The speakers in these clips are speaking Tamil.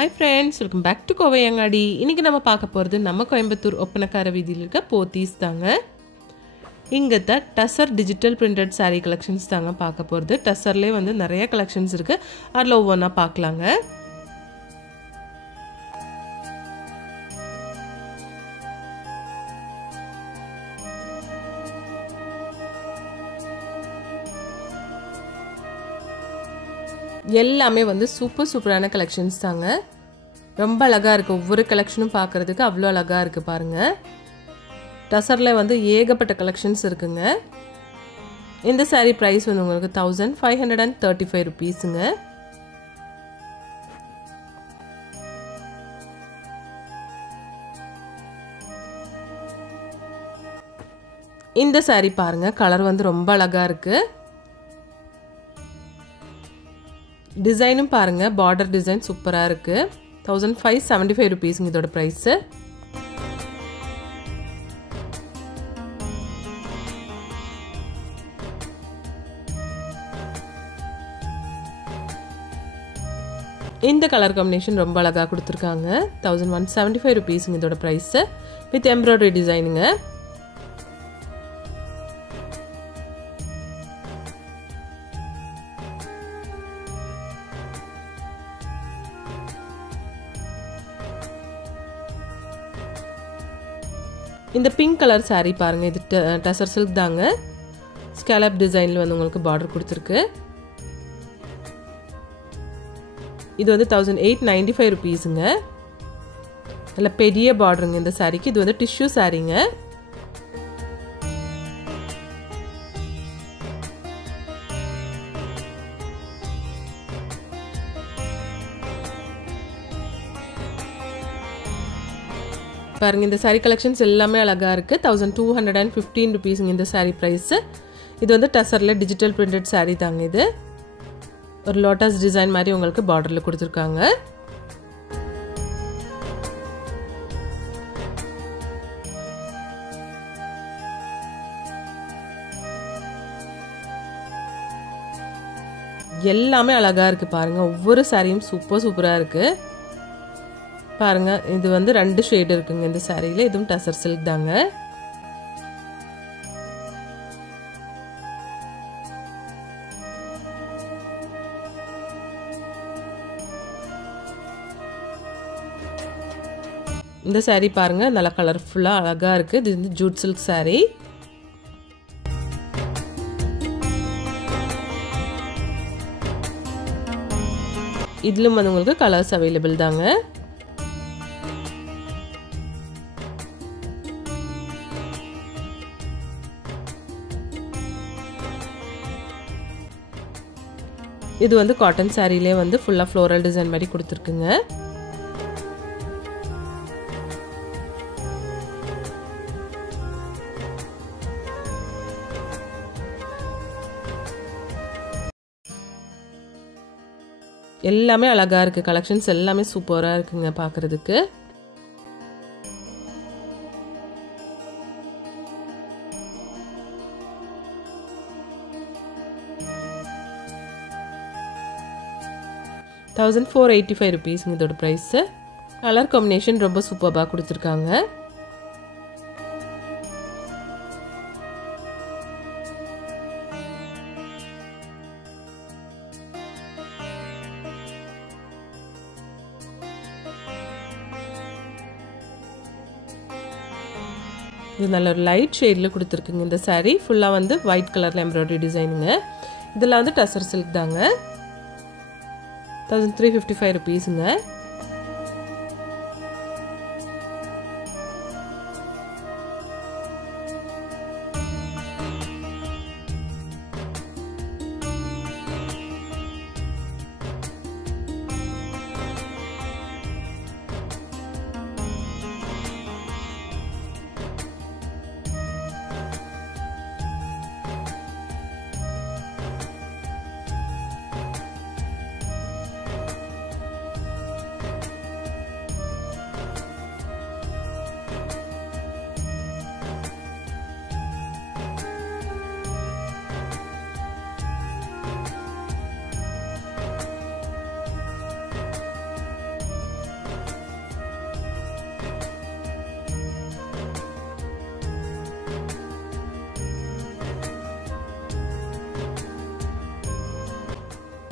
Hi friends, welcome back to Kovai Angadi. இன்னைக்கு நம்ம பார்க்க போறது நம்ம கோயம்புத்தூர் ஒப்பனக்கார வீதியில இருக்க போத்தீஸ் தாங்க. இங்க தான் tussar digital printed saree collections தாங்க பார்க்க போறது. டசர்லயே வந்து நிறைய collections இருக்கு. அதுல ஒவ்வொண்ணா பார்க்கலாங்க. எல்லாமே வந்து சூப்பரான கலெக்ஷன்ஸ் தாங்க. ரொம்ப அழகா இருக்கு. ஒவ்வொரு கலெக்ஷனும் பார்க்கிறதுக்கு அவ்வளோ அழகா இருக்கு பாருங்க. டசர்ல வந்து ஏகப்பட்ட கலெக்ஷன்ஸ் இருக்குங்க. இந்த saree price வந்து உங்களுக்கு 1535 rupeesங்க. இந்த saree பாருங்க, கலர் வந்து ரொம்ப அழகா இருக்கு. டிசைனும் பாருங்க, பார்டர் டிசைன் சூப்பரா இருக்கு. 1575 rupees இதோட பிரைஸ். இந்த கலர் காம்பினேஷன் ரொம்ப அழகா கொடுத்திருக்காங்க. 1175 rupees இதோட பிரைஸ் வித் எம்ப்ராய்டரி டிசைனுங்க. இந்த பிங்க் கலர் saree பாருங்க, இது டசர் சில்க் தாங்க. ஸ்கேலப் டிசைன்ல வந்து உங்களுக்கு பார்டர் கொடுத்திருக்கு. இது வந்து 1895 rupeesங்க. நல்ல பெரிய பார்டருங்க இந்த சாரிக்கு. இது வந்து டிஷ்யூ சாரீங்க. பாருங்க, இந்த saree கலெக்ஷன்ஸ் எல்லாமே அழகா இருக்கு. 1215 rupees இந்த saree பிரைஸ். இது வந்து டசர்ல டிஜிட்டல் பிரிண்டட் saree தாங்க. இது ஒரு லோட்டஸ் டிசைன் மாதிரி உங்களுக்கு பார்டர்ல கொடுத்திருக்காங்க. எல்லாமே அழகா இருக்கு பாருங்க. ஒவ்வொரு சாரியும் சூப்பரா இருக்கு பாருங்க. இது வந்து ரெண்டு ஷேட் இருக்குங்க இந்த சாரியில. இதுவும் டசர் சில்க் தாங்க. இந்த saree பாருங்க, நல்ல கலர்ஃபுல்லா அழகா இருக்கு. இது வந்து ஜூட் சில்க் saree. இதுல வந்து உங்களுக்கு கலர்ஸ் அவைலபிள் தாங்க. இது வந்து காட்டன் சாரியிலே வந்து ஃபுல்லா ஃப்ளோரல் டிசைன் மாதிரி கொடுத்திருக்குங்க. எல்லாமே அழகா இருக்கு. கலெக்ஷன்ஸ் எல்லாமே சூப்பரா இருக்குங்க பார்க்கிறதுக்கு. ₹1485 இதோட பிரைஸ். கலர் காம்பினேஷன் ரொம்ப சூப்பரா கொடுத்திருக்காங்க. இது நல்ல ஒரு லைட் ஷேட்ல கொடுத்திருக்குங்க இந்த saree. ஃபுல்லா வந்து ஒயிட் கலர்ல எம்ப்ராய்டரி டிசைனுங்க. இதெல்லாம் வந்து டசர் சில்க் தாங்க. 1355 rupeesங்க.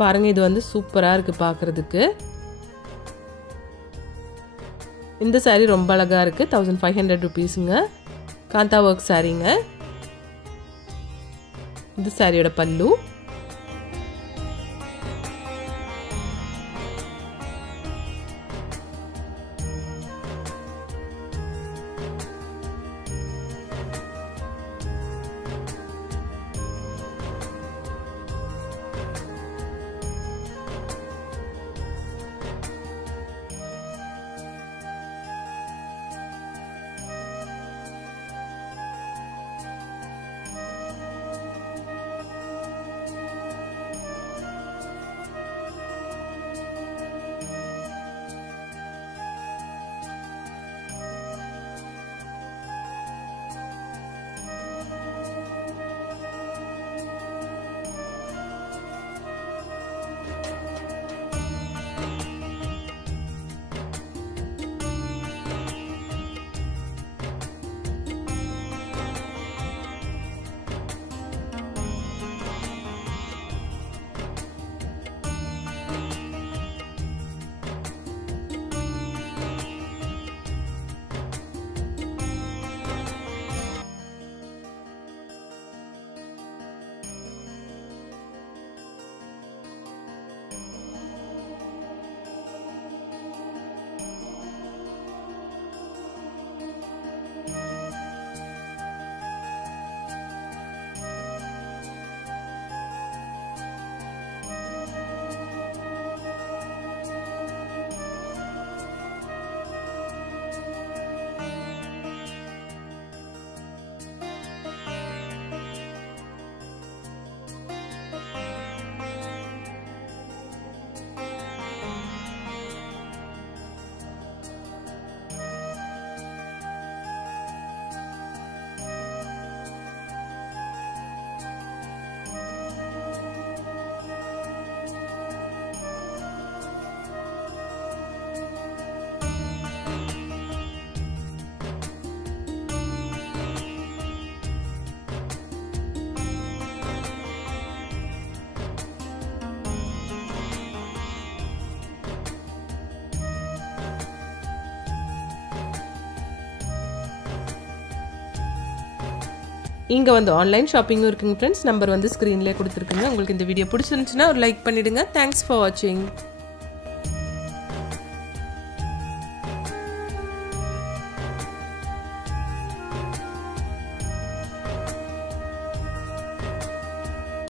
பாருங்க இது வந்து சூப்பரா இருக்கு பார்க்கிறதுக்கு. இந்த saree ரொம்ப அழகா இருக்கு. 1500 rupeesங்க. காந்தா ஒர்க் சாரீங்க. இந்த சாரியோட பல்லு. இங்க வந்து ஆன்லைன் ஷாப்பிங்கும் இருக்குங்க फ्रेंड्स. நம்பர் வந்து ஸ்கிரீன்லயே கொடுத்திருக்கேன். உங்களுக்கு இந்த வீடியோ பிடிச்சிருந்துச்சுனா ஒரு லைக் பண்ணிடுங்க. Thanks for watching.